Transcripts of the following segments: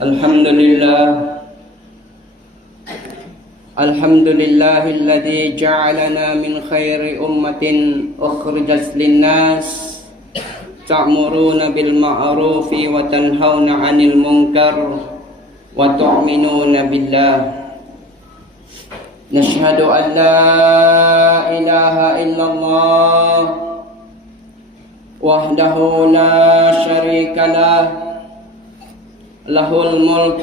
Alhamdulillahilladzi ja'alana min khairi ummatin ukhrijat linnas ta'muruna bil ma'rufi wa tanhauna 'anil munkar wa tu'minuna billah. Nashhadu an la ilaha illallah wahdahu la syarika lah, lahul mulk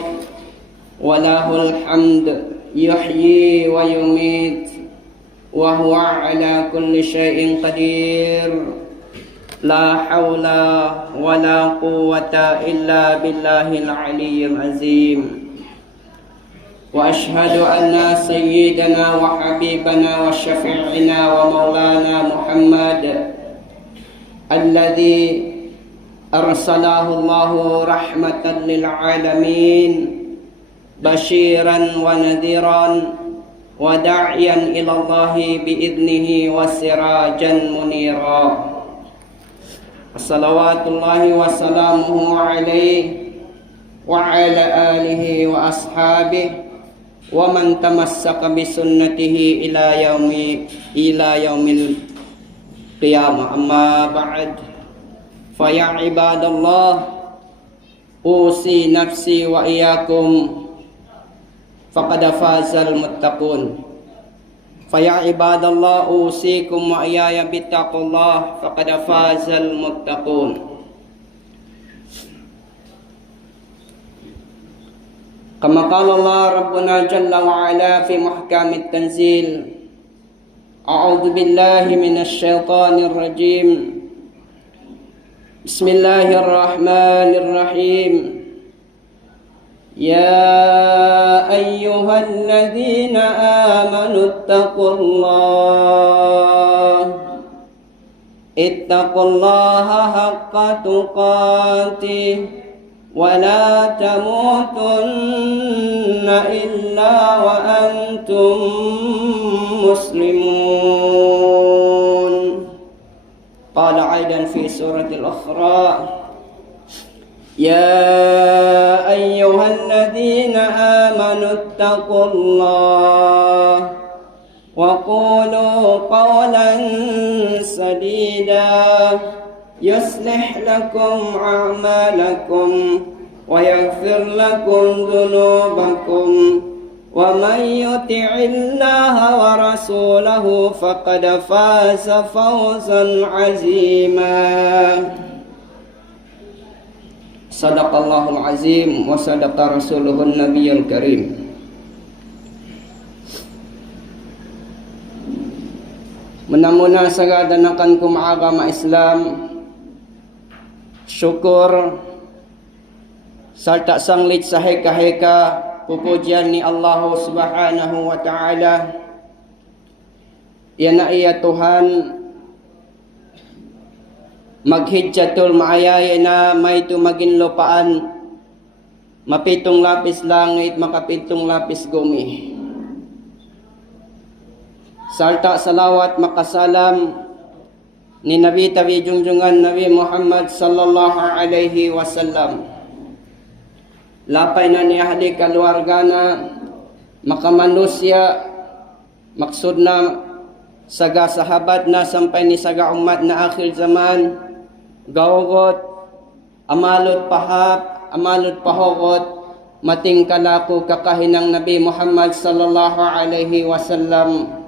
wa lahul hamd, yuhyi wa yumit, wa huwa ala kulli syai'in qadir. La hawla wa la quwwata illa billahil aliyyil azim. Wa ashhadu anna sayyidana wa habibana wa syafi'ina wa maulana Muhammad alladhi arsalahu Allahu rahmatan lil alamin, basyiran wa nadhiran wa da'iyan ila Allahi bi'idnihi wa sirajan munira. Salawatullahi wa salamuhu alaihi wa ala alihi wa ashabihi wa man tamassaka bi sunnatihi ila yaumil qiyamah. Amma ba'd, fa ya ibadallah, usi nafsi wa iyyakum faqad fazal muttaqun. Fa ya ibadallah, usikum wa iyaya bittaqullah faqad fazal muttaqun. Kama qala Allah Rabbuna jalla wa ala fi muhkamit tanzil, a'udzu billahi minasy syaithanir rajim. Bismillahirrahmanirrahim. Ya ayyuhalladzina amanu ittaqullaha haqqa tuqatih wa la tamutunna illa wa antum muslimun. Qala aidan fi suratil Ukhra, Ya ayyuhalladzina amanu ittaqullaha wa qulu qawlan sadida yuslih lakum a'malakum wa yaghfir lakum dhunubakum wa man yuti'illaha wa rasulahu faqad faza fawzan 'azima. Sadaqallahul azim wa sadaqa rasuluhun nabiyyul karim. Menamuna sagadanakan kumagama Islam, syukur sarta sanglit sa heka-heka pupujian ni Allah subhanahu wa ta'ala. Yana iya Tuhan maghidjatul maayay na may tumagin lupaan, mapitong lapis langit, makapitong lapis gumi. Sarta salawat makasalam ni Nabi tawi junjungan Nabi Muhammad sallallahu alaihi wasallam. Lapay na ni ahli kaluargana, makamanusya, maksud na saga sahabat na sampai ni saga umat na akhir zaman, gawgot, amalot pahap, amalot pahogot, mating kalaku kakahinang Nabi Muhammad sallallahu alaihi wasallam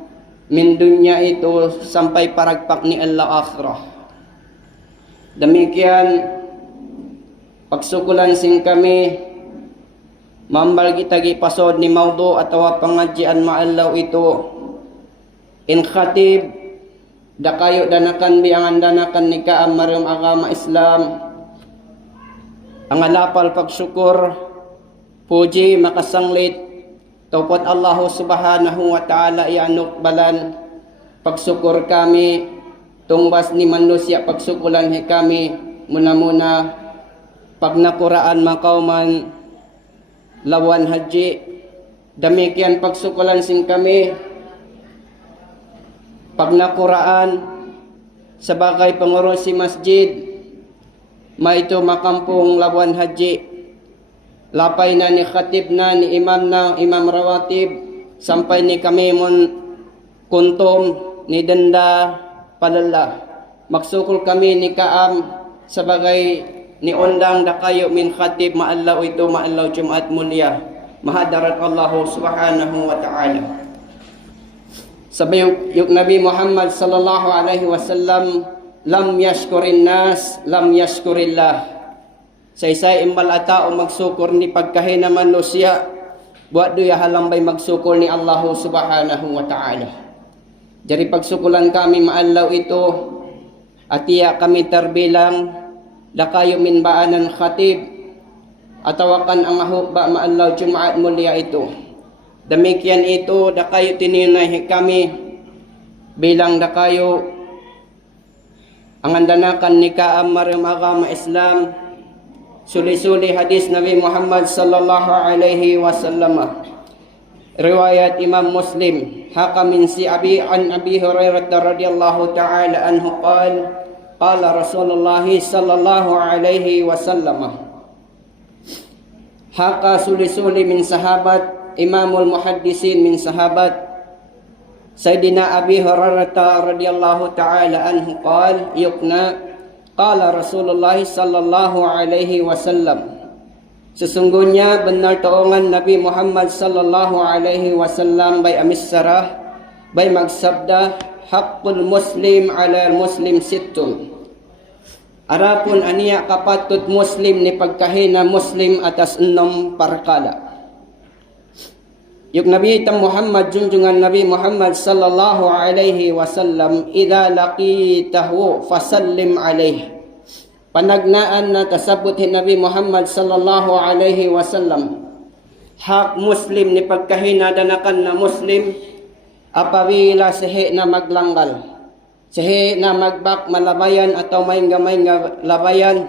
min dunya itu sampai paragpak ni Allah akhirah. Demikian pagsukulan sing kami mambal kita gipasod ni maudu atau pengajian maallaw itu in khatib dakayo danakan biangan danakan ni kaamaryong agama Islam ang alapal pagsyukur puji makasanglit tupot Allah subhanahu wa ta'ala ianukbalan pagsyukur kami tungbas ni manusia pagsukulan he kami muna pag nakuraan makauman lawan haji. Demikian pagsukulan sing kami pag nakuraan sebagai pengurusi masjid, maito makampung labuan haji. lapay na ni khatib na, ni imam na, imam rawatib, sampai ni kami mon kuntom, ni denda palala. Magsukol kami ni kaam sebagai ni undang da kayo min khatib maallaw ito, maallaw Jumat mulia. Mahadarat Allah subhanahu wa ta'ala. Sabi yung Nabi Muhammad sallallahu alaihi wasallam, lam yashkurin nas, lam yashkurillah. Sa isay imbal atao magsukur ni pagkahin naman no siya, buat doya halambay magsukur ni Allah subhanahu wa ta'ala. Jadi pagsukulan kami maallaw ito, atiya kami terbilang, dakayo min baanan khatib, atawakan ang ahukba maallaw Jumaat mulia ito. Demikian itu dakayo tininay kami bilang dakayo ang andanakan ni kaam marim agama Islam, suli-suli hadis Nabi Muhammad sallallahu alaihi wasallam. Riwayat Imam Muslim, haka min si Abi Hurairah radhiyallahu ta'ala anhu qala Rasulullah sallallahu alaihi wasallam. Haka suli-suli min sahabat Imamul Muhaddisin min sahabat Sayyidina Abi Hurairah radhiyallahu ta'ala anhu qala Rasulullah sallallahu alaihi wasallam. Sesungguhnya benar taongan Nabi Muhammad sallallahu alaihi wasallam bay amissarah bay magsabda, haqqul muslim ala muslim sittun. Arapun aniya kapatut muslim ni pagkahina muslim atas 6 perkara. Yung Nabi Muhammad, junjungan Nabi Muhammad sallallahu alaihi wasallam, idza laqitahu fasallim alaihi. Panagnaan na tasabbutin Nabi Muhammad sallallahu alaihi wasallam, hak muslim ni pagkahina danakan na muslim, apabila sehe na maglanggal, sehe na magbak malabayan atau may-gamay nga labayan,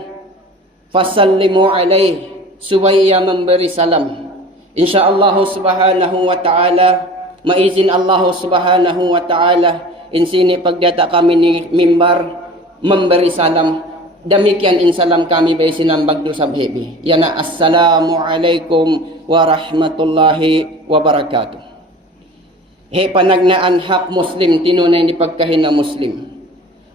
fasallimu alaihi, suwaya memberi salam. InsyaAllah subhanahu wa ta'ala, maizin Allah subhanahu wa ta'ala, insini pagdata kami ni mimbar, memberi salam. Demikian insalam kami bay sinambag do sa bhebi. Yana assalamu alaikum warahmatullahi wabarakatuh. He panagnaan hak muslim, tinunay ni pagkahin na muslim.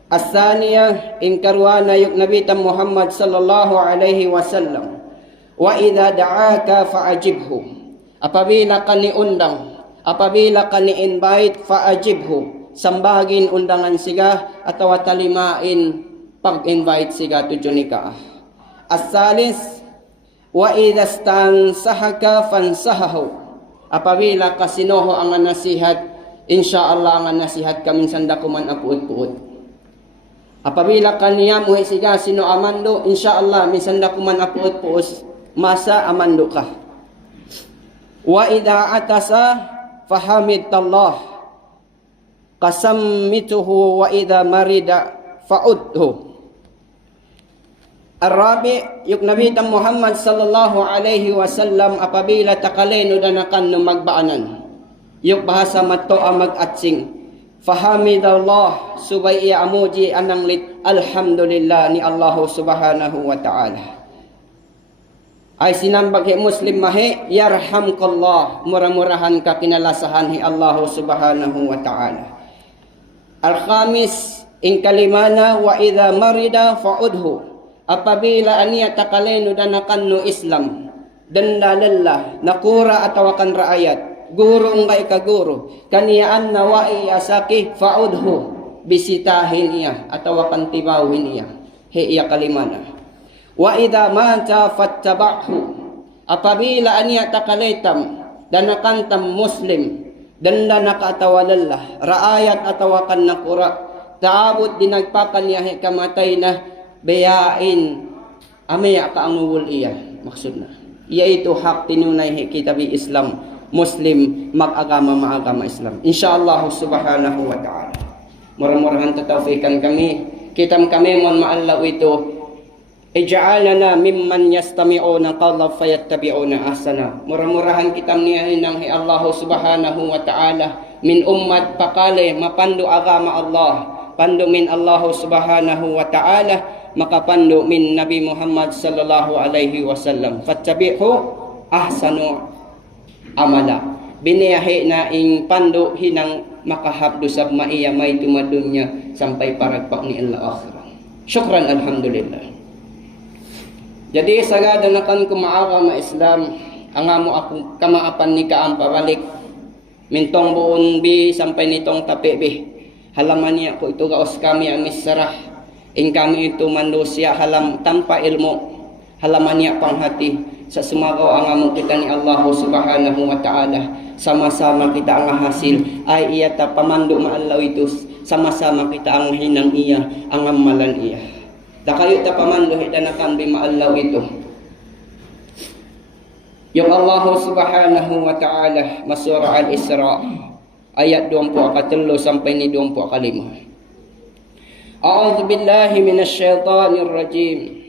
As-saniya, inkarwana yung Nabi Muhammad sallallahu alaihi wasallam, wa idha da'aka fa'ajibhu. Apabila ka ni undang, apabila ka ni invite, fa'ajibhu. Sambagin undangan siga atau talimain pag-invite siga to junika. As-salis, wa idha stansahaka fansahahu. Apabila ka sinoho ang nasihat, insyaallah ang nasihat ka minsan dakuman apuot-puot. Apabila ka niya muhi siga sino amando, insyaallah minsan dakuman apuot-puos, masa amando ka. Wa idha atasa fahamidallah qasammituhu wa idha marida fa'udhu. Arabi, yung Nabi Muhammad sallallahu alaihi wasallam, apabila takaleno danakan no magbaanan, yung bahasa matoa mag-atsing, fahamidallah, subay iamuji anang lit, alhamdulillah ni Allah subhanahu wa ta'ala. Ay sinambag muslim mahe, yarhamkallah, murah-murahan ka kinalasahan hi Allah subhanahu wa ta'ala. Al-khamis, in kalimana wa idha marida fa'udhu. Apabila aniya takaleno danakan no Islam, dandalalla, nakura atawakan raayat, guru ngay kaguru, kaniyaan na wa iyasaki fa'udhu, bisitahin iya, atawakan tibawin iya, he iya kalimana. Wa idha mata fattaba'hu. Apabila aniya takaletam, danakantam muslim, danda nakatawalalla, raayat atawakan nakura, taabot dinagpakan niya he kamatay na, bayain amaya ka ang uwul iya, maksud na iya ito hak tinunay kitabi Islam, muslim mag-agama maagama Islam, insyaallah subhanahu wa ta'ala. Murah-murahan tatawfikan kami, kitam kami mon maallaw ito, ija'alana mimman yastami'una qawla fayattabi'una ahsana. Murah-murahan kitam niya ng Allah subhanahu wa ta'ala, min ummat pakale mapandu agama Allah, pandu min Allah Subhanahu wa ta'ala, maka pandu min Nabi Muhammad sallallahu alaihi wasallam. Fattabi'hu ahsanu amala. Biniyahi na ing pandu hinang makahabdo sa maiya may tumadunya sampai paragpak ni Allah akhirah. Syukran, alhamdulillah. Jadi sagada nakan kumaaga ma Islam, angamo ako kamaapan ni kaam pabalik mintong buon bi sampai nitong tapi bi. Halaman niya ko ito gaos kami ang misrah. In kami ito mandosya halam tanpa ilmu. Halaman niya panghati sa sumagaw ang among kita ni Allah Subhanahu wa ta'ala. Sama-sama kita ang hasil ay iya ta pamando maallaw ito. Sama-sama kita ang hinang iya, ang amalan iya. Dakayo ta pamando hitanakan bi maallaw ito. Yung Allah Subhanahu wa ta'ala masura al-Isra ayat 23 sampai ni 25. A'udzu billahi minasy syaithanir rajim.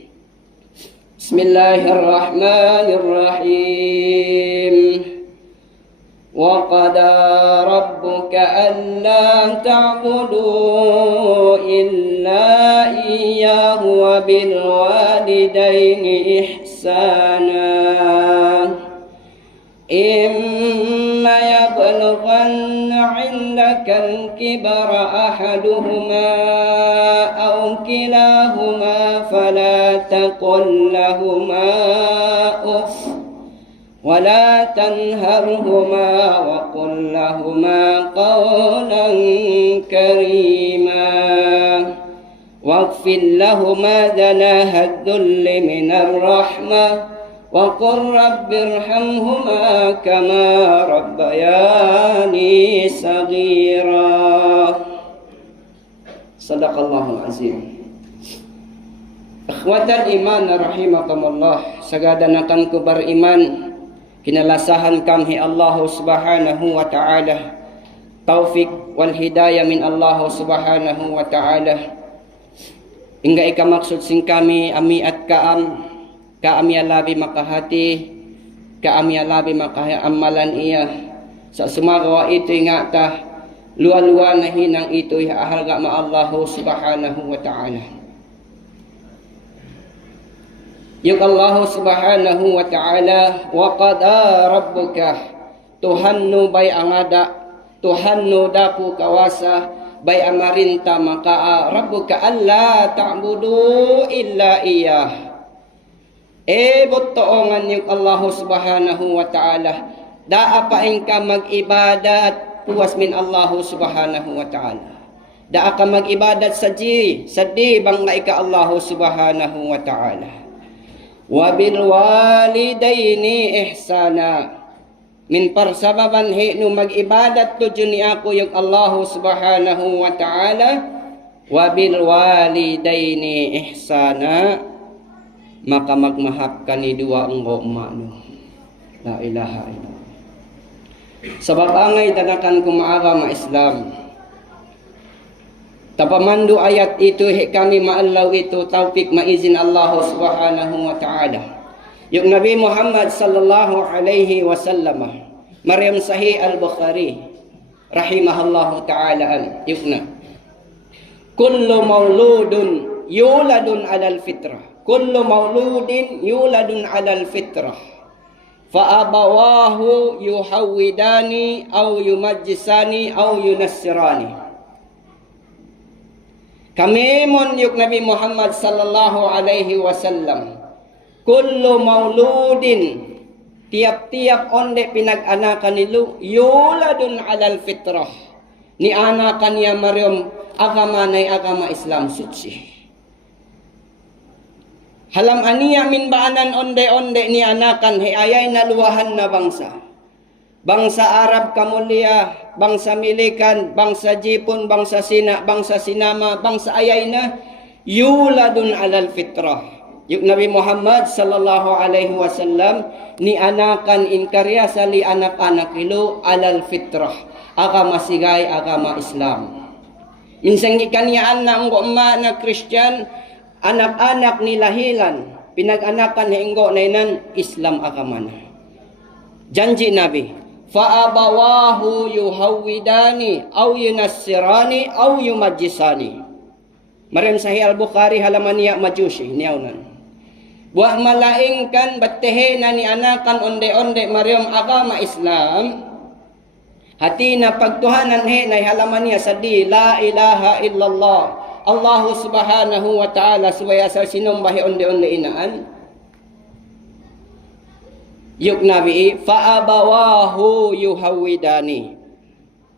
Bismillahirrahmanirrahim. Wa qada rabbuka alla ta'budu illa iyyahu wa bil walidayni ihsana. Imma yablughanna 'indaka al-kibara ahaduhuma aw kilahuma fala taqul lahumā uff wa la tanharhumā wa qul lahumā qawlan karīmā waghfir lahumā janāha ad-dhulli minar rahmah وَقُلْ رَبِّ ارْحَمْهُمَا كَمَا رَبَّيَانِي صَغِيرًا. Sadaqallahul azim. Ikhwatal iman rahimakumullah, sagada nakan ko beriman kinalasahan kami Allah Subhanahu wa ta'ala, taufik wal hidayah min Allah Subhanahu wa ta'ala. Hingga ikamaksud sing kami ami at kaami alabi makahati, kaami alabi makaamalan iya. Sa sumagawa ito ingata, luwa-luwa na hinang ito ihahalga ma Allah Subhanahu wa ta'ala. Yung Allah Subhanahu wa ta'ala, wa qada rabbuka, Tuhannu bay angada, Tuhannu daku kawasa, bay amarinta maka rabbuka alla ta'budu illa iyah. Bottoongan yung Allah Subhanahu wa ta'ala. Daapain ka mag-ibadat puwas min Allah Subhanahu wa ta'ala. Daa ka mag-ibadat sa di bang nga ika Allah Subhanahu wa ta'ala. Wa bil walidayni ihsana. Min parsababan no mag-ibadat to ni ako yung Allah Subhanahu wa ta'ala. Wa bil walidayni ihsana. Maka magmahap ka ni dua ang umano. La ilaha illallah. Sabab angay danakan kumaaga ma Islam. Tapamandu ayat itu kami maallaw ito taufik maizin Allah Subhanahu wa ta'ala. Yung Nabi Muhammad sallallahu alaihi wasallam, Maryam Sahih al-Bukhari rahimahullahu ta'ala yukna. Kullu mauludun yuladun alal fitrah. Kullu mauludin yuladun alal fitrah. Fa abawahu yuhawwidani aw yumajjisani aw yunassirani. Kami mon yuk Nabi Muhammad sallallahu alaihi wasallam. Kullu mauludin, tiap-tiap onde pinag-anakan nilu yuladun alal fitrah. Ni anakan niya Maryam agama nay agama Islam suci. Halam aniya min baanan onde-onde ni anakan ayay naluwahan na bangsa. Bangsa Arab kamulia, bangsa Milikan, bangsa Jipun, bangsa Sina, bangsa Sinama, bangsa ayay na yuladun alal fitrah. Yung Nabi Muhammad sallallahu alaihi wasallam ni anakan in karya sa li anak-anak ilo alal fitrah. Agama sigay, agama Islam. Minsan ikanyaan na ang umma na Christian, anak-anak ni lahilan, pinag-anakan hinggo na inan Islam agama na. Janji Nabi, fa abawahu yuhawidani aw yunassirani aw yumajjisani. Maryam Sahih Al-Bukhari halaman niya majusi niyawnan. Buah malaingkan batehe na ni anakan onde-onde Maryam agama Islam. Hati na pagtuhanan he na halaman niya sadi la ilaha illallah. Allah subhanahu wa ta'ala subaya sa sinumbahi onde-onde inaan. Yuk nabi fa abawahu yuhawidani.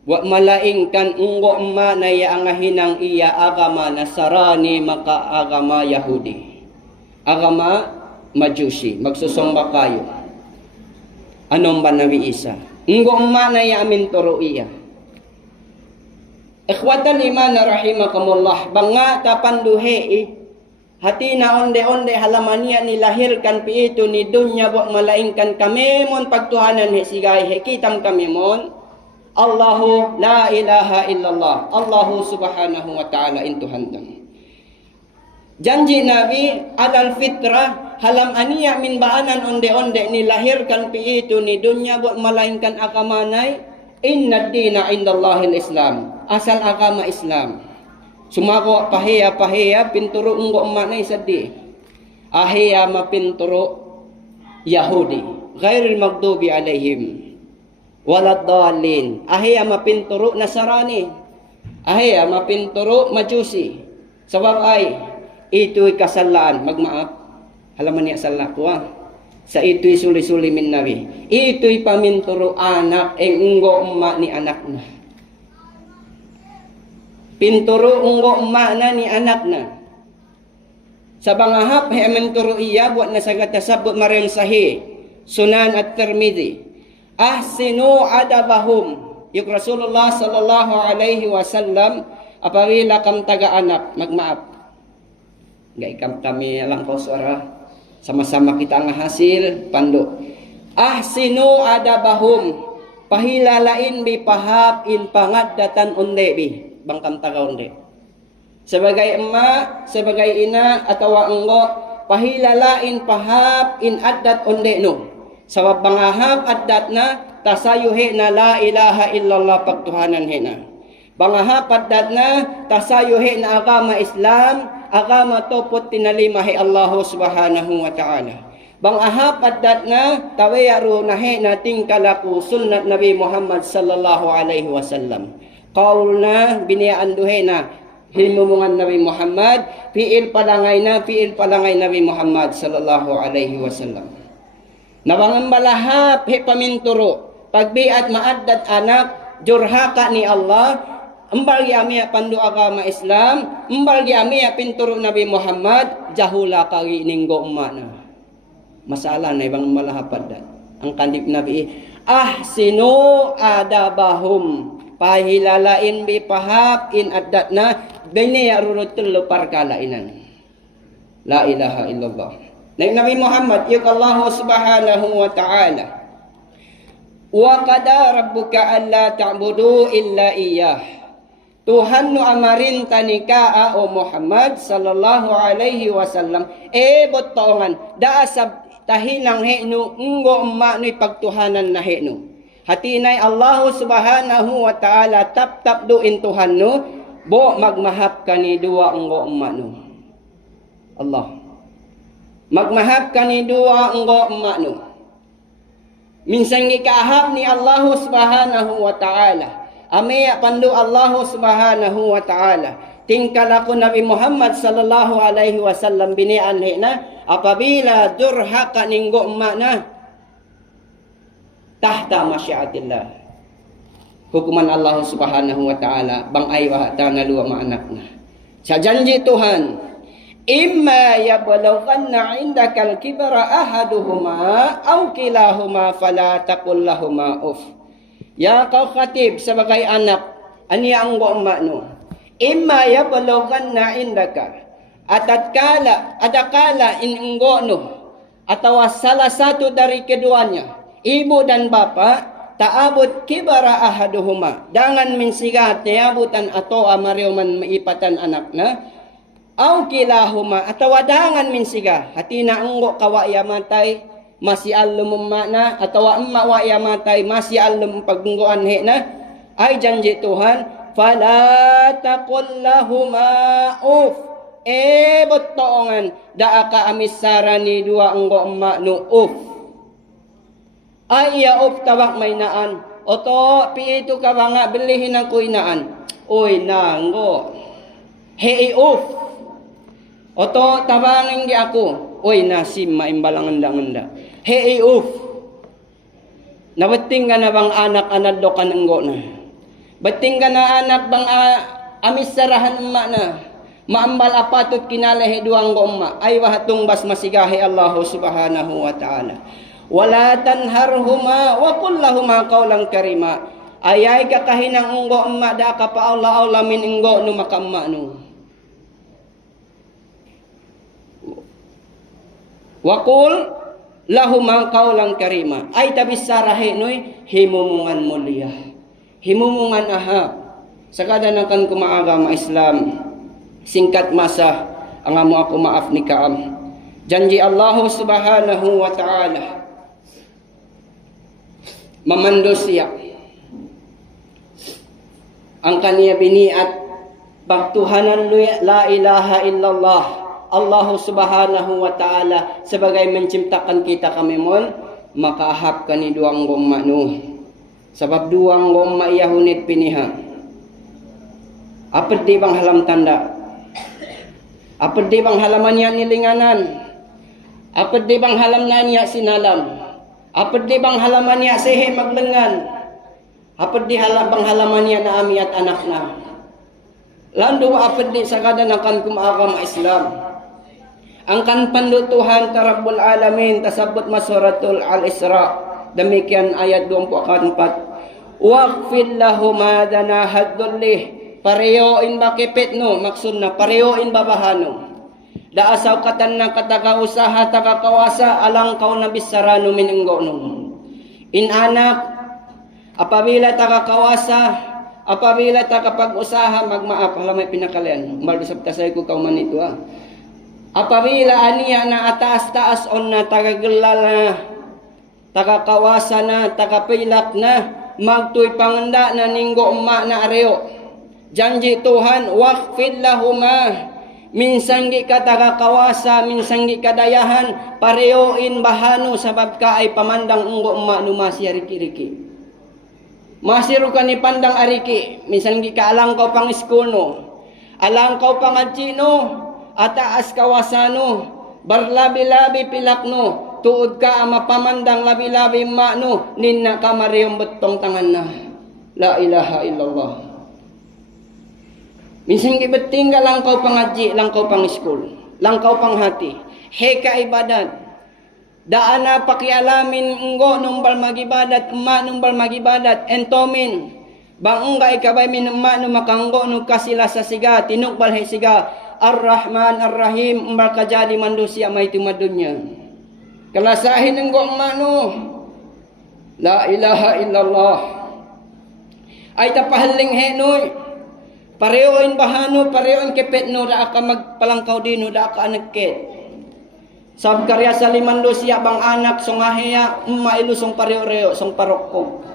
Wa malaingkan unggo ma na yaangahinang iya agama Nasarani maka agama Yahudi. Agama Majusi, magsusumba kayo. Anong ba Nabi Isa? Unggo ma na yamin turo iya. Ikhwatal iman rahimakumullah, banga tapanduhe hati na onde-onde halamania nilahirkan pi itu ni dunya buat malaingkan kami mon pagtuhanan he sigay he kitam kami mon Allahu la ilaha illallah Allahu subhanahu wa ta'ala intuhantan. Janji Nabi alal fitrah halam aniya min baanan onde-onde nilahirkan pi itu ni dunya buat malaingkan akamanay inna dina indallahil Islam. Asal agama Islam. Sumako pahiya pinturo unggo maknay sadi. Ahiya mapinturo Yahudi. Ghairil maghdubi alaihim waladdallin. Ahiya mapinturo Nasarani. Ahiya mapinturo Majusi. Sabab ay ito'y kasalaan. Magmaap. Halaman niya sala ko sa ito'y suli-suli min Nabi. Ito'y paminturo anak ang unggo ni anak na. Pinturo unggo na ni anak na. Sa bangahap, menturo iya, buat na sa gatasabot Maryam Sahih, Sunan at Tirmidhi. Ahsinu adabahum. Yung Rasulullah sallallahu alaihi wasallam, apabila kam taga-anak, magmaap. Gay kam kami lang ko suara. Sama-sama kita nga hasil, pando. Ahsinu adabahum. Pahilalain bi pahap in pangaddatan unde bi. Bangkam tagaunde. Sebagai emak, sebagai ina atau enggo pahilalain pahap in addat unde no. Sabab bangahap addatna tasayuhe na la ilaha illallah pagtuhanan hena. Bangahap addatna tasayuhe na agama Islam, agama topot tinalimahi Allah subhanahu wa ta'ala. Bangahap addatna tawayaru nahe na tingkalaku sunnat Nabi Muhammad sallallahu alaihi wasallam. Kaulna biniyaan duhe na himumungan Nabi Muhammad fiil palangay Nabi Muhammad sallallahu alaihi wasallam. Nabangan malahap he paminturo pagbiat maaddat anak jurhaka ni Allah embal yami pandu agama Islam embal yami pinturo Nabi Muhammad jahula kagi ninggo umana. Masalah na ibang malahap addat. Ang kandip Nabi ahsinu adabahum. Pahilalain bi pahap in addatna bini yarurutul parkalainan. La ilaha illallah. Nabi Muhammad yuk Allah subhanahu wa ta'ala. Wa qada rabbuka alla ta'budu illa iyyah. Tuhan nu amarin tanika o Muhammad sallallahu alaihi wasallam botongan daasab tahinang henu nggo umma nu pagtuhanan na henu. Hatinay Allah subhanahu wa ta'ala tap duin Tuhan no bo magmahap kani dua nggo umma no. Allah magmahap kani dua nggo umma no. Minsan gikahap ni Allah subhanahu wa ta'ala. Ame pandu Allah subhanahu wa ta'ala. Tingkalaku Nabi Muhammad sallallahu alaihi wasallam binian na apabila durhaka ninggo umma na tahta masyiatillah. Hukuman Allah subhanahu wa ta'ala bang aywa na luwa maanakna. Sa janji Tuhan, imma yablughanna indaka al-kibra ahaduhuma aw kilahuma fala taqul lahumā uff. Ya kau khatib sebagai anak, ani ang no. Imma yablughanna indaka adakala in no atau salah satu dari keduanya ibu dan bapa taabut kibara ahaduhuma dangan minsigat niabutan atau amaryoman maipatan anakna au kilahuma atau dangan minsiga hatina anggo kawaya matay masih alum makna atau emma wa ya matai masih alum pagungguan hekna ay janji Tuhan fala taqul lahuma uf betongan daaka amis sarani dua enggo emma nu uf ay ya uf tawak mainaan oto pi itu ka banga belihin ang kuinaan oy nanggo hei uf oto tabangin di ako oy nasim maimbalang enda hei uf nabating ka na bang anak anad do ka nanggo na bating ka na anak bang amis sarahan emma na maambal apatut kinalahi duang go emma ay wahatong bas masigahi Allah subhanahu wa ta'ala wala tanharhuma wa qul lahumā qawlan karima ayay kakahinang unggo emma da ka pa Allah min inggo no makamma no wa qul lahumā qawlan karima ay tabis sarahe noy himumungan mulia himumungan aha sakada nakan kumaagama Islam singkat masa ang amo ako maaf ni kaam janji Allah subhanahu wa ta'ala mamando siya ang kaniya biniat pagtuhanan la ilaha illallah Allah subhanahu wa ta'ala sebagai menciptakan kita kami mon makaahap kani duang gomma no sabab duang gomma iyahunit piniha apa di bang halam tanda apa di bang halaman niya nilinganan apa di bang halam na niya sinalam apa di bang halaman niya sehe maglengan apa di bang halaman niya na ami at anak na lando apa di sagada nakan kumagama Islam ang kan pandutuhan ta Rabbul Alamin tasabut masuratul Al-Isra demikian ayat 24 waqfil lahuma danahadulih parehoin bakipit no maksud na parehoin babahano daasaw katan na katagausaha tagakawasa alang kau nabisarano mininggo no in anak apabila tagakawasa apabila tagapag-usaha magmaap halamay pinakalian maldusab tasay ko kauman ito apabila aniya na ataas-taas on na tagagelal na tagakawasa na tagapilak na magtuy panganda na ninggo umma na areo janji Tuhan waqfil lahuma minsan gi ka tagakawasa minsan gi kadayahan parehoin bahano sabab ka ay pamandang unggo umma no masiriki-riki masiro ka ni pandang ariki minsan gi ka alang ko pang school no alang ko pang no ataas kawasano barlabi-labi pilak no tuod ka mapamandang labi-labi ma no ninna ka mariyong betong tangan na la ilaha illallah minsan gibeting ka lang kau pangaji, lang kau pang school, lang kau pang hati. Heka ibadat. Daan na pakialamin nggo nung bal magibadat, emma nung bal magibadat, entomin. Bang unga ikabay min emma nung makanggo nung kasila sa siga, tinuk balhay siga. Ar-Rahman, Ar-Rahim, umbal kajali manusia may tumadunya. Kalasahin nggo emma nung. La ilaha illallah. Ay tapahaling henoy. Parehoin bahano, parehoin kepet no, da ka magpalangkaw din no, da ka anagket. Sab karya sa limando siya bang anak, song aheya, mailu song pareo-reo, song parokko.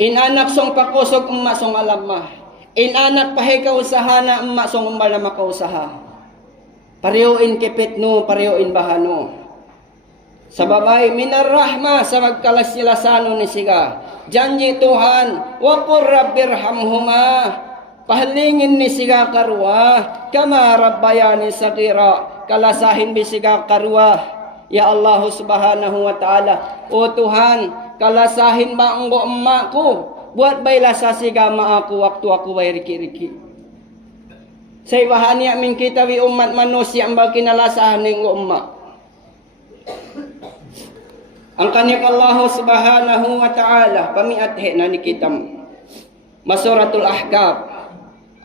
In anak song pakosog, song alamah. In anak pahe kausahana, song umbal na makausaha. Parehoin kepet no, parehoin bahano. Sababay minarrahma sa magkalasilasano ni siga. Janji Tuhan, wa qur rabbirhamhuma. Pahalingin ni siga karwa, kama rabbayani sagira. Kalasahin bisiga karwa. Ya Allah subhanahu wa ta'ala. O Tuhan, kalasahin ba ang emma ko? Buat bayla sa siga ma ako waktu ako bay riki-riki. Sa ibahan niya min kita wi umat manusia ang kinalasahan ng emma. Ang kanyak Allah subhanahu wa ta'ala pamiathe na ni kitam Masuratul Ahqaf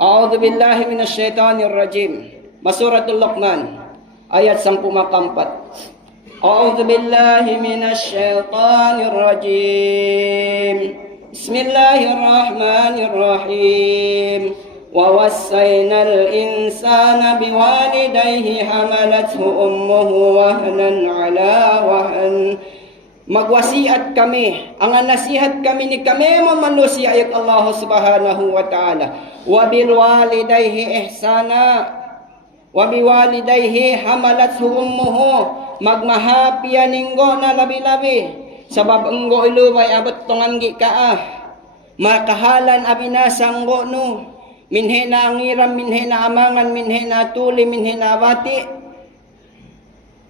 A'udhu billahi minasyaitanir rajim Masuratul Luqman ayat 14 A'udhu billahi minasyaitanir rajim Bismillahirrahmanirrahim ووصينا الإنسان بوالديه حملته أمه وهنا على وهن. Magwasiat kami, ang nasihat kami ni kami manusia ayat Allah Subhanahu wa taala. Wa bil walidayhi ihsana wa bi walidayhi hamalathu ummuhu. Magmahapian ninggo na labi-labi sabab enggo ilubay abot tonganggi ka makahalan abinasanggo no minhe na angiram minhe na amangan minhe na tuli minhe na bati.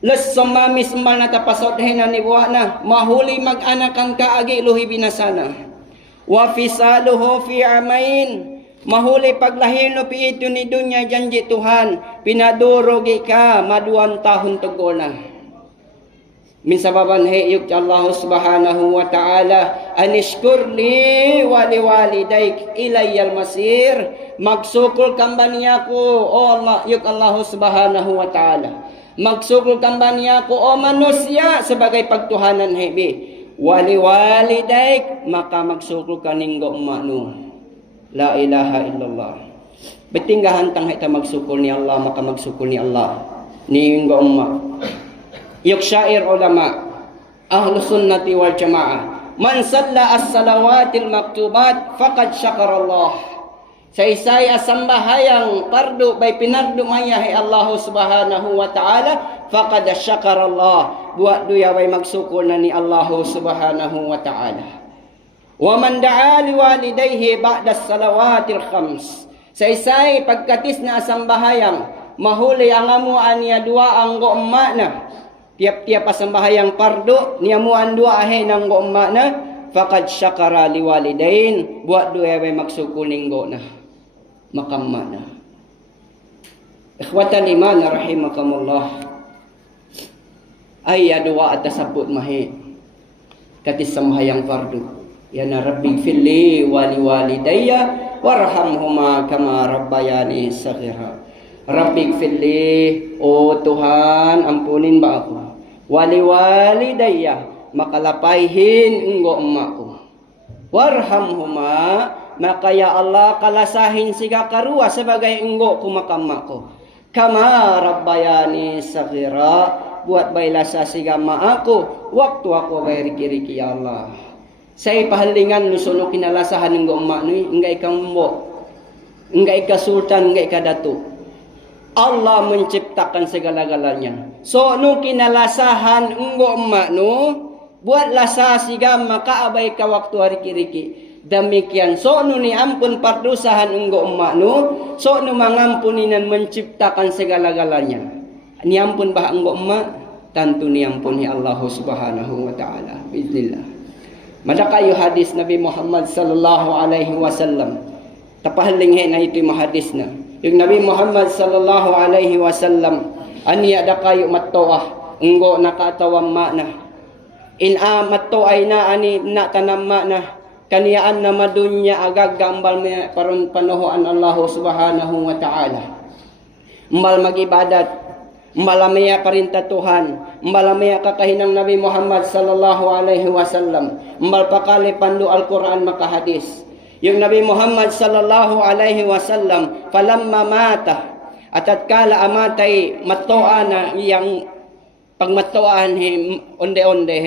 Les samamis man na tapasod na nibuwa na mahuli mag-anakan kaagi luhi binasana. Wa fisaluhu fi amain. Mahuli paglahir no piito ni dunya janji Tuhan pinadurogi ka maduan tahun tugona. Min sababan heyuk Allah Subhanahu wa taala anishkur li wa liwalidayk ilayyal masir. Magsukol kamba niya ko o Allah yuk Allah Subhanahu wa taala. Magsugol kamba niya ko o manusia sebagai pagtuhanan hebi. Wali walidaik maka magsugol kaninggo umanu. La ilaha illallah. Betinggahan tang hita magsukol ni Allah maka magsukol ni Allah. Ninggo umma. Yuk syair ulama ahlu sunnati wal jamaah. Man salla as-salawatil maktubat faqad syakara Allah. Say asambahayang pardu bay pinardu mayahi Allah Subhanahu wa taala faqad syakara Allah. Buat duya bay magsukol na ni Allah Subhanahu wa taala. Wa man da'a li walidayhi ba'da salawatil khams. Say pagkatis na asambahayang mahuli ang amuan niya dua ang go'ma na. Tiap-tiap asambahayang pardu niya muan dua ahe nang go'ma na faqad syakara li walidain. Buat duya bay magsukol ninggo na. Makamana. Ikhwatan iman rahimakumullah. Ay dua at sabut mahi. Katis samahayang fardu. Ya na rabbi filli wali walidayya warhamhuma kama rabbayani saghira. Rabbi filli o Tuhan ampunin ba ako. Wali walidayya makalapayhin enggo emakku. Warhamhuma maka ya Allah kalasahin siga karua sebagai enggo kumakama ko. Kama rabbayani saghira buat bailasa siga ma aku waktu aku bayar riki-riki ya Allah. Saya pahalingan nusuno kinalasahan enggo emak ni enggak ika mbok. Enggak ika sultan, enggak ika datu. Allah menciptakan segala-galanya. So nu kinalasahan enggo emak nu buat lasa siga maka abay ka waktu hari riki. Demikian so nu ni ampun pardusahan enggo emak nu so nu mangampuninan menciptakan segala-galanya. Ni ampun bah enggo emak tentu ni ampuni Allah Subhanahu wa taala biiznillah. Madakayo hadis Nabi Muhammad sallallahu alaihi wasallam. Tapahaling na ito mahadis na. Yung Nabi Muhammad sallallahu alaihi wasallam aniya dakayo mattoah enggo nakatawang makna. In matto ay na ani na tanamma na kaniyaan na madunya agag gambal may paron panohoan Allah Subhanahu wa taala. Mbal magibadat, mbalamaya parinta Tuhan, mbalamaya kakahinang Nabi Muhammad sallallahu alaihi wasallam, mbal pakali pandu Al-Qur'an maka hadis. Yung Nabi Muhammad sallallahu alaihi wasallam falamma mata atatkala amatay mattoan na iyang pagmattoan onde-onde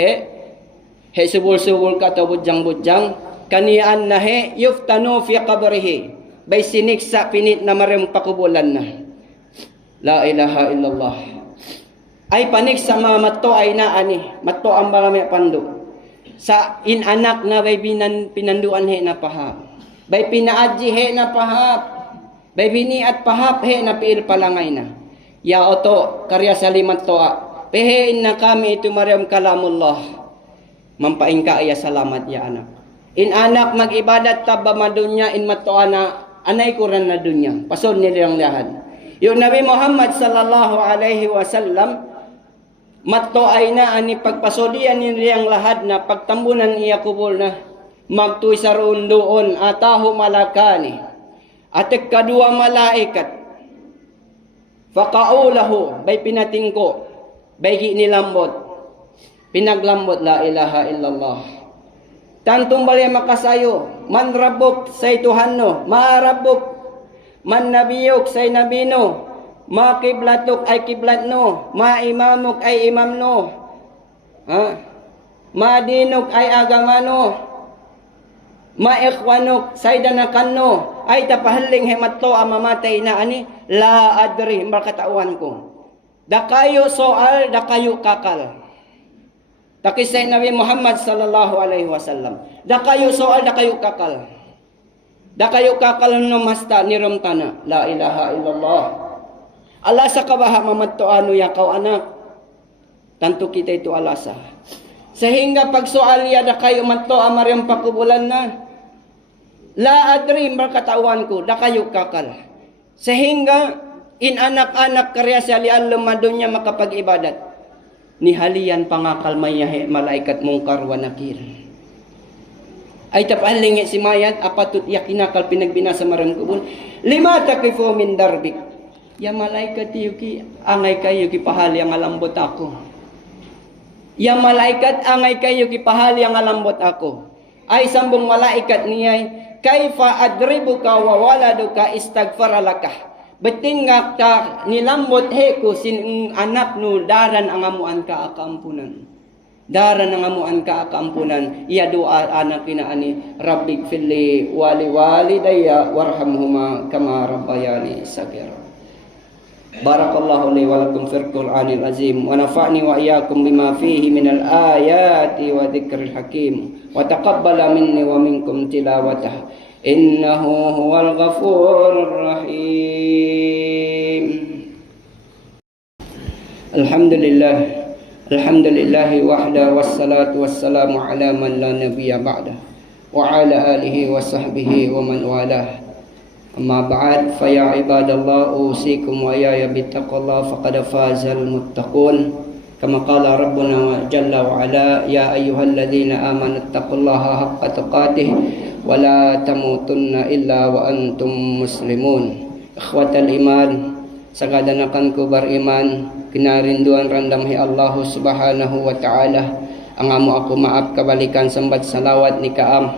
he subul-subul ka to bujang-bujang kaniyaan na he yuftanu fi qabrihi bay siniksa pinit na marem pakubulan na. La ilaha illallah. Ay panik sa mga matto ay na ani matto ang marami pandu sa inanak na bay pinanduan he na pahap bay pinaadji he na pahap bay biniat pahap he na piil palangay na ya oto karya sa limat toa pehein na kami itu marem kalamullah mampaing ka aya salamat ya anak. In anak mag-ibadat taba madunya in matoana anay kuran na dunya. Pasod nilang lahat. Yung Nabi Muhammad sallallahu alaihi wasallam matto ay na ani pagpasodian nilang lahat na pagtambunan iya kubol na magtuy sa rundoon atahu malakani. Atek kadua malaikat. Faqaulahu bay pinatingko bay nilambot. Pinaglambot la ilaha illallah. Tantong balay makasayo, man rabbuk say Tuhan no, ma rabbuk. Man nabiyuk say nabino, ma kiblatuk ay kiblat no, ma imamuk ay imam no, ma dinuk ay agamano, ma ikhwanuk say danakan no, ay tapahaling hematto amamatay na ani, la adri, barkatawan ko. Dakayo soal, dakayo kakal. Takisay Nabi Muhammad sallallahu alaihi wasallam. Dakayo soal, dakayo kakal. Dakayo kakal no masta nirumtana. La ilaha illallah. Alasa kabaha mamadto ano ya kau anak. Tanto kita itu alasa. Sehingga pag soal ya dakayo madto amaryang pakubulan na. La adri berkatawan ko dakayo kakal. Sehingga in anak-anak karya sa lian lumadunya makapag-ibadat. Nihalian pangakal mayahe malaikat mungkar wa nakir. Ay tapaling si mayat apatut yakinakal pinagbinasa marang kubun. Lima takifu min darbik. Ya malaikat yuki angay kayo ki pahali ang alambot ako. Ya malaikat angay kayo ki pahali ang alambot ako. Ay sambung malaikat niyay kaifa adribuka wa waladuka istaghfara lakah. Beting nga ta nilambot heko sin anak no daran ang amuan ka akampunan. Daran ang amuan ka akampunan. Iya doa anak kinaani Rabbik filli wali walidayya warhamhuma kama rabbayani saghira. Barakallahu li wa lakum fil Qur'anil azim wa nafa'ni wa iyyakum bima fihi minal ayati wa dzikril hakim wa taqabbala minni wa minkum tilawatah. Innahu huwal ghafurur rahim. Alhamdulillah wahda wassalatu wassalamu ala man la nabiyya ba'da wa ala alihi wa sahbihi wa man walah. Amma ba'd fa ya ibadallah usikum wa ya bittaqullah faqad fazal muttaqun. Kama qala rabbuna jalla wa ala ya ayyuhalladzina amanu taqullaha haqqa tuqatih wala tamutunna illa wa antum muslimun. Ikhwatal iman, sagadanakan ko bariman, kinarinduan randamhi Allah subhanahu wa ta'ala. Ang amo ako maap kabalikan sambat salawat ni kaam.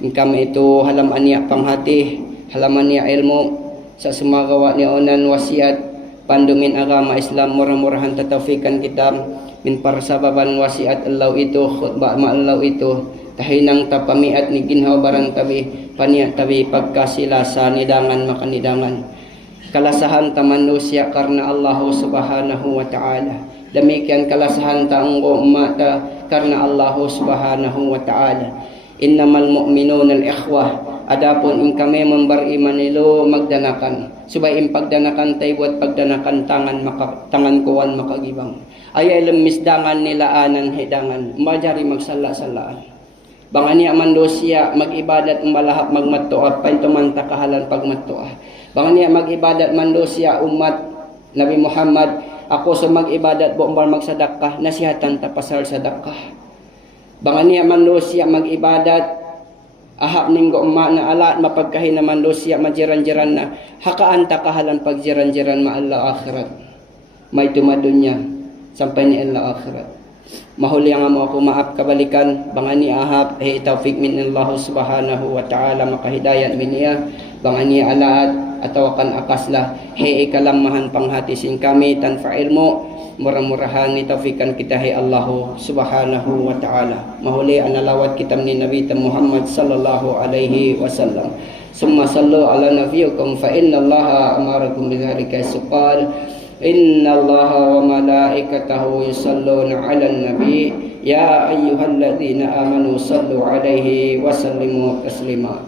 Kami itu halam aniya panghati, halaman niya ilmu, sa sumagawa ni onan wasiat, pandumin agama Islam, murah-murahan tataufikan kita, min parsababan wasiat Allah itu, khutbah ma Allah itu, tahinang tapamiat ni ginhaw barang tabi paniat tabi pagkasilasa nidangan makanidangan kalasahan ta manusia karena Allah subhanahu wa ta'ala. Demikian kalasahan ta ang ummata karena Allah subhanahu wa ta'ala. Innamal mu'minuna al-ikhwah. Adapun in kami memberiman nilo magdanakan subay impagdanakan tay buat pagdanakan tangan kuwan makagibang ay lemisdangan nilaanan hidangan majari magsala-salaan. Bangani amandosya mag-ibadat malahap magmatuah paintuman takahalan pagmatuah. Bangani mag-ibadat mandosya umat Nabi Muhammad ako sa mag-ibadat bombar magsadakah nasihatan tapasal sadakah. Bangani amandosya mag-ibadat ahap ninggo umma na ala mapagkahin naman dosya majiran-jiran na hakaan takahalan pagjiran-jiran ma Allah akhirat. May tumadunya sampai ni Allah akhirat. Mahuli ang amo ako maap kabalikan bangani ahap taufik min Allah subhanahu wa ta'ala makahidayat miniya bangani alaat atau akan akaslah kalamahan panghatisin kami tanpa ilmu murah-murahan ni taufikan kita Allah subhanahu wa ta'ala. Mahuli analawat kita ni Nabi Muhammad sallallahu alaihi wasallam. Summa sallu ala nabiyikum fa inna Allah amarakum bidzalika suqal inna Allah wa malaikatahu yusalluna 'alan nabi ya ayyuhalladzina amanu sallu 'alaihi wa sallimu taslima.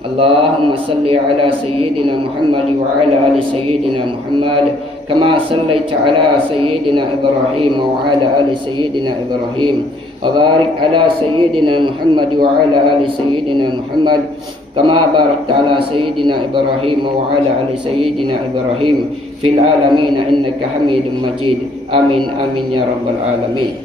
Allahumma salli ala sayyidina Muhammad wa ala ali sayyidina Muhammad kama sallaita ala sayyidina Ibrahim wa ala ali sayyidina Ibrahim wa barik ala sayyidina Muhammad wa ala ali sayyidina Muhammad kama barakta ala sayyidina Ibrahim wa ala ali sayyidina Ibrahim fil alamin innaka Hamidum Majid. Amin amin ya rabbal alamin.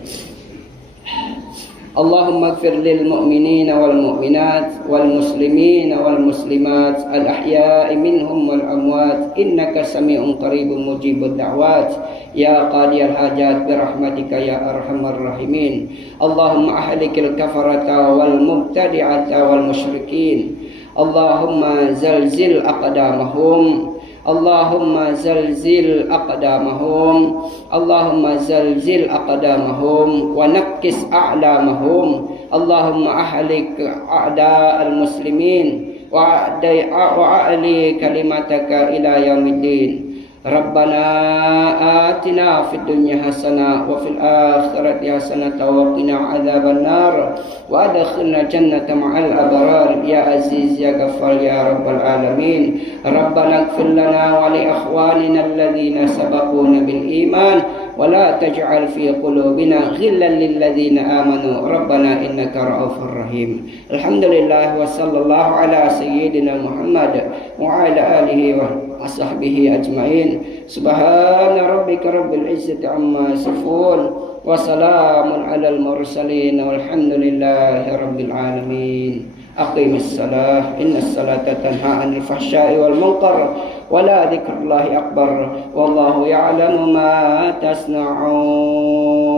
Allahumma ighfir lil mu'minina wal mu'minat wal muslimina wal muslimat al ahya'i minhum wal amwat innaka sami'un qaribun mujibud da'wat ya qadiyal hajat bi rahmatika ya arhamar rahimin. Allahumma ahlikil kafarata wal mubtadi'ata wal musyrikin. Allahumma zalzil aqdamahum, Allahumma zalzil aqdamahum, Allahumma zalzil aqdamahum wa nakkis a'lamahum, Allahumma ahlik a'da'al muslimin wa a'li kalimataka ila yaumiddin. Rabbana atina fid dunya hasanah wa fil akhirati hasanah wa qina adzaban nar wa adkhilna jannata ma'al abrar ya aziz ya ghaffar ya rabbal alamin. Rabbana ighfir lana wa li akhwanina alladhina sabaquna bil iman wa la taj'al fi qulubina ghillan lil ladzina amanu rabbana innaka ra'ufur rahim. Alhamdulillah wa sallallahu ala sayyidina Muhammad wa ala alihi wa ashabihi ajmain. Subhana rabbika rabbil izzati amma yasifun wa salamun alal mursalin walhamdulillahi rabbil alamin. Aqimis salah, innas salata tanha 'anil fahsya'i wal munkar wa la dzikrullahi akbar wallahu ya'lamu ma tasna'un.